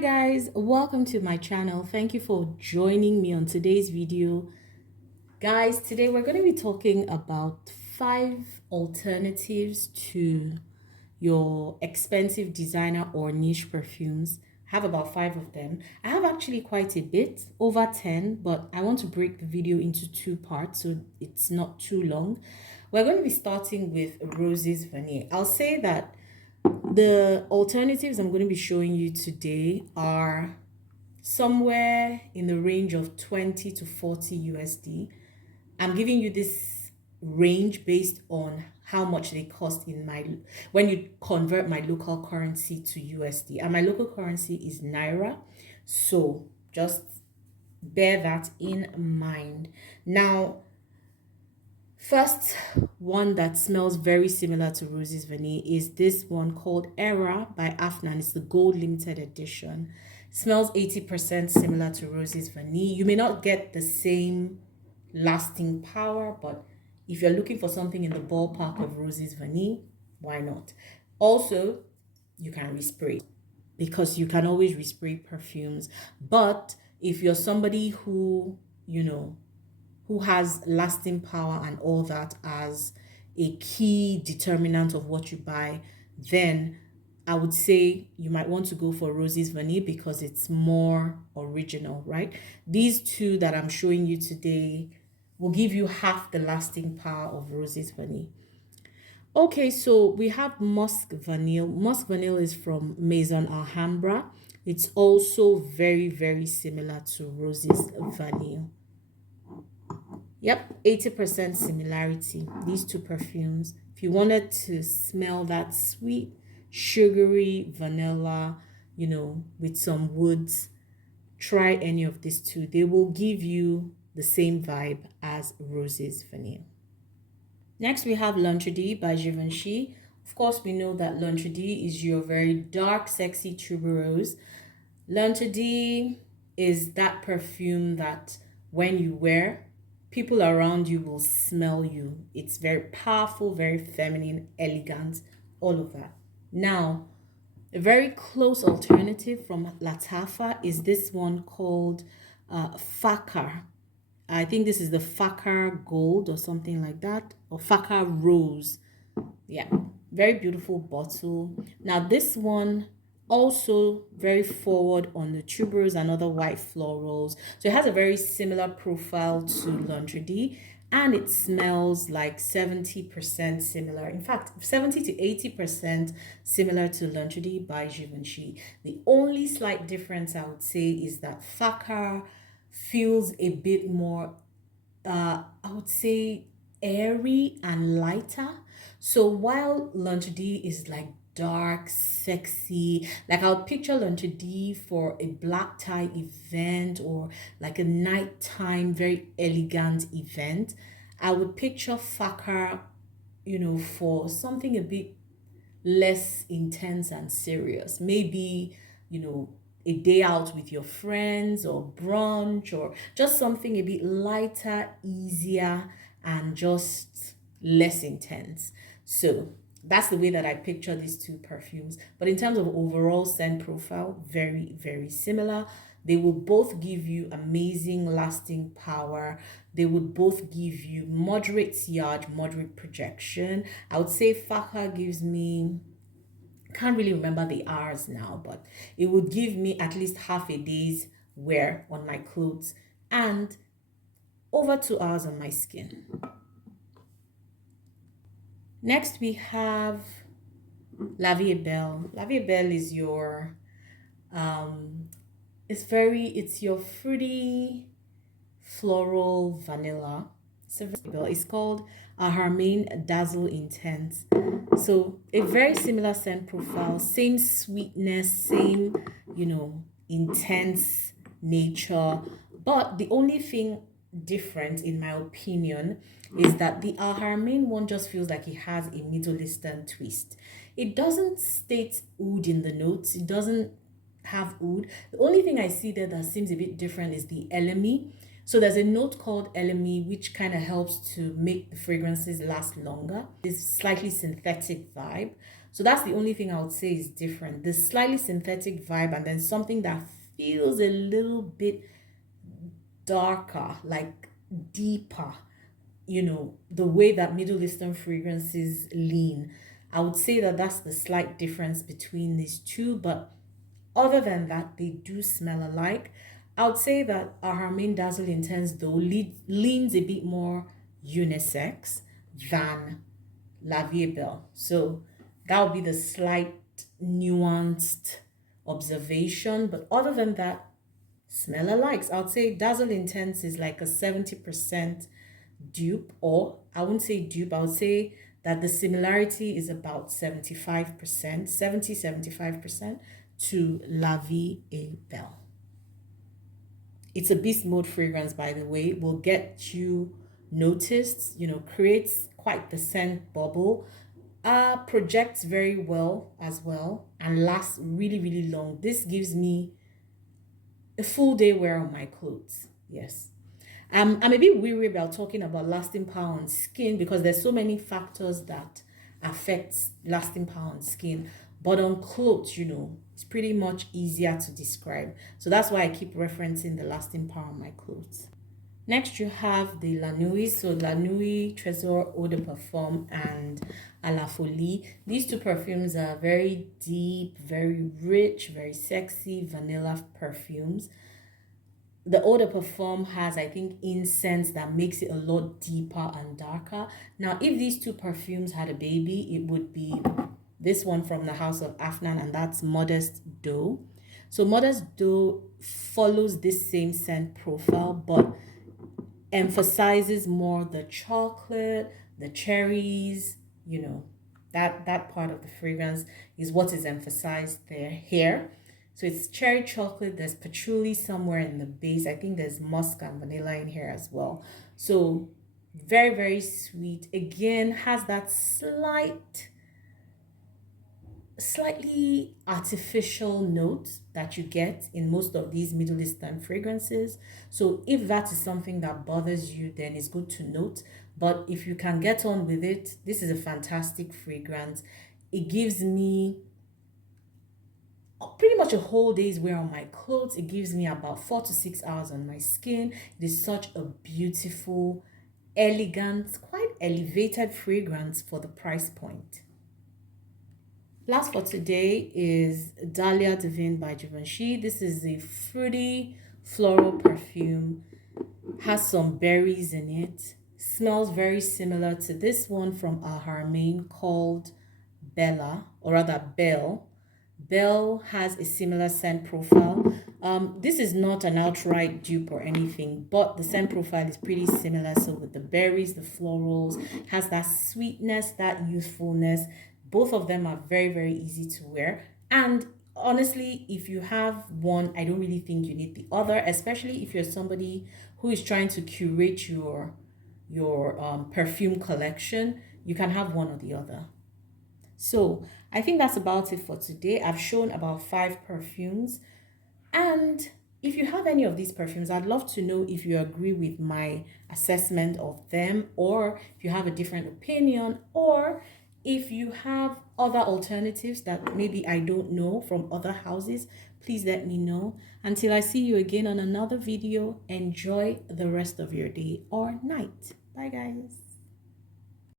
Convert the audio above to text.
Guys, welcome to my channel. Thank you for joining me on today's video. Guys, today we're going to be talking about 5 alternatives to your expensive designer or niche perfumes. I have about 5 of them. I have actually quite a bit, over 10, but I want to break the video into 2 parts so it's not too long. We're going to be starting with Roses Vanille. I'll say that the alternatives I'm going to be showing you today are somewhere in the range of 20 to 40 USD. I'm giving you this range based on how much they cost in when you convert my local currency to USD. And my local currency is Naira. So just bear that in mind. Now, first one that smells very similar to Roses Vanille is this one called Era by Afnan. It's the gold limited edition. It smells 80% similar to Roses Vanille. You may not get the same lasting power, but if you're looking for something in the ballpark of Roses Vanille, why not? Also, you can respray because you can always respray perfumes. But if you're somebody who has lasting power and all that as a key determinant of what you buy, then I would say you might want to go for Roses Vanille because it's more original, right? These 2 that I'm showing you today will give you half the lasting power of Roses Vanille. Okay, so we have Musk Vanille. Musk Vanille is from Maison Alhambra. It's also very, very similar to Roses Vanille. Yep, 80% similarity, these 2 perfumes. If you wanted to smell that sweet, sugary vanilla, with some woods, try any of these 2. They will give you the same vibe as Roses Vanille. Next, we have L'Entrée by Givenchy. Of course, we know that L'Entrée is your very dark, sexy tuberose. L'Entrée is that perfume that when you wear, people around you will smell you. It's very powerful, very feminine, elegant, all of that. Now, a very close alternative from Latafa is this one called Fakar. I think this is the Fakar Gold or something like that, or Fakar Rose. Yeah, very beautiful bottle. Now, this one also very forward on the tuberose and other white florals. So it has a very similar profile to L'Entrée, and it smells like 70% similar. In fact, 70 to 80% similar to L'Entrée by Givenchy. The only slight difference I would say is that Fakar feels a bit more, I would say, airy and lighter. So while L'Entrée is like dark, sexy, like I would picture L'Entrée for a black tie event or like a nighttime, very elegant event, I would picture Fakar, for something a bit less intense and serious. Maybe, a day out with your friends or brunch or just something a bit lighter, easier, and just less intense. So that's the way that I picture these 2 perfumes. But in terms of overall scent profile, very, very similar. They will both give you amazing lasting power. They would both give you moderate sillage, moderate projection. I would say Fakar gives me, can't really remember the hours now, but it would give me at least half a day's wear on my clothes and over 2 hours on my skin. Next, we have Vie Belle. Vie Belle is your, it's your fruity, floral vanilla. It's called Harmaine Dazzle Intense. So a very similar scent profile, same sweetness, same, intense nature. But the only thing different, in my opinion, is that the Harmaine one just feels like it has a Middle Eastern twist. It doesn't state oud in the notes. It doesn't have oud. The only thing I see there that seems a bit different is the elemi. So there's a note called LME, which kind of helps to make the fragrances last longer. This slightly synthetic vibe. So that's the only thing I would say is different. The slightly synthetic vibe, and then something that feels a little bit darker, like deeper, the way that Middle Eastern fragrances lean. I would say that that's the slight difference between these two, but other than that, they do smell alike. I would say that our main Dazzle Intense, though, leans a bit more unisex than La Vie Belle. So that would be the slight nuanced observation. But other than that, smell alikes. I would say Dazzle Intense is like a 70% dupe, or I wouldn't say dupe, I would say that the similarity is about 75%, 75% to La Vie Belle. It's a beast mode fragrance, by the way. Will get you noticed, creates quite the scent bubble, projects very well as well, and lasts really, really long. This gives me a full day wear on my clothes. Yes. I'm a bit weary about talking about lasting power on skin because there's so many factors that affect lasting power on skin. But on clothes, it's pretty much easier to describe. So that's why I keep referencing the lasting power on my clothes. Next, you have the La Nuit. So La Nuit, Trésor, Eau de Parfum, and À la Folie. These two perfumes are very deep, very rich, very sexy, vanilla perfumes. The Eau de Parfum has, I think, incense that makes it a lot deeper and darker. Now, if these two perfumes had a baby, it would be this one from the House of Afnan, and that's Modest Dough. So Modest Dough follows this same scent profile, but emphasizes more the chocolate, the cherries, that part of the fragrance is what is emphasized there here. So it's cherry chocolate, there's patchouli somewhere in the base. I think there's musk and vanilla in here as well. So very, very sweet. Again, has that slightly artificial note that you get in most of these Middle Eastern fragrances. So if that is something that bothers you, then it's good to note. But if you can get on with it, this is a fantastic fragrance. It gives me pretty much a whole day's wear on my clothes. It gives me about 4 to 6 hours on my skin. It is such a beautiful, elegant, quite elevated fragrance for the price point. Last for today is Dahlia Devine by Givenchy. This is a fruity floral perfume. Has some berries in it. Smells very similar to this one from Al Haramain called Bella, or rather Belle. Belle has a similar scent profile. This is not an outright dupe or anything, but the scent profile is pretty similar. So with the berries, the florals, has that sweetness, that youthfulness. Both of them are very, very easy to wear. And honestly, if you have one, I don't really think you need the other, especially if you're somebody who is trying to curate your perfume collection. You can have one or the other. So I think that's about it for today. I've shown about 5 perfumes. And if you have any of these perfumes, I'd love to know if you agree with my assessment of them, or if you have a different opinion, or if you have other alternatives that maybe I don't know from other houses. Please let me know. Until I see you again on another video, enjoy the rest of your day or night. Bye, guys.